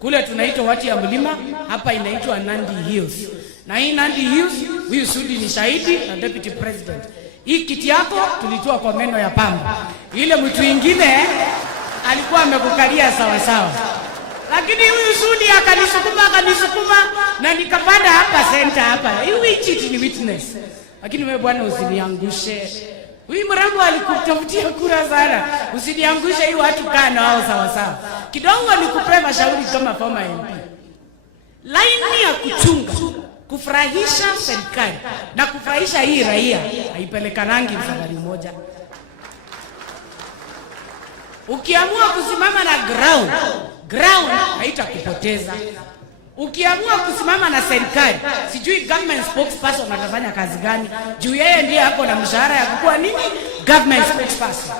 Kule tunaitwa wati ya mlima, hapa inaitwa Nandi Hills. Na hii Nandi Hills, huyu Sudi ni shahidi na deputy president. Hii kiti yako tulitoa kwa meno ya pamba. Ile mtu mwingine alikuwa amekukalia sawa sawa. Lakini huyu Sudi akanisukuma na nikapanda hapa center hapa. Hii chiti ni witness. Lakini wewe bwana usiniangushe. Huyu mrembo alikutafutia kura sana. Usiniangushe hii watu kaa na wao sawa sawa. Kidogo nikupe mashauri kama former MP. Laini ya kuchunga, kufurahisha serikali na kufurahisha hii raia haipelekanangi safari moja. Ukiamua kusimama na ground haitakupoteza. Ukiamua kusimama na serikali, sijui government spokesperson atafanya kazi gani, juu yeye ndiye hapo na mshahara ya kukua nini government spokesperson.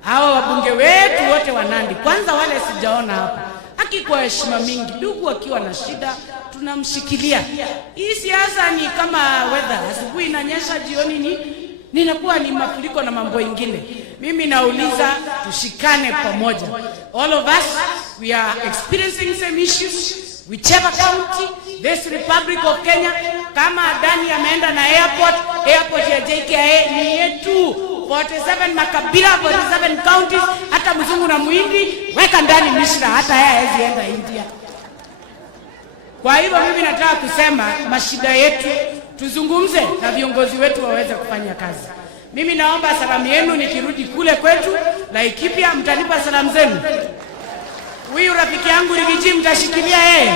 Hawa wabunge wetu wote wa Nandi, kwanza wale sijaona hapa, akikuwa heshima mingi, ndugu akiwa na shida tunamshikilia. Hii siasa ni kama weather, asubuhi inanyesha, jioni ninakuwa ni mafuriko na mambo mengine. Mimi nauliza tushikane pamoja. All of us, we are experiencing same issues, whichever county, this Republic of Kenya. Kama Dani ameenda na airport ya JKIA ni yetu. 47 makabila, 47 counties, hata mzungu na muhindi, weka ndani Mishra, hata yeye hawezi enda India. Kwa hivyo mimi nataka kusema mashida yetu tuzungumze na viongozi wetu waweze kufanya kazi. Mimi naomba salamu yenu nikirudi kule kwetu Laikipia, mtanipa salamu zenu. Huyu rafiki yangu Rigiji mtashikilia yeye.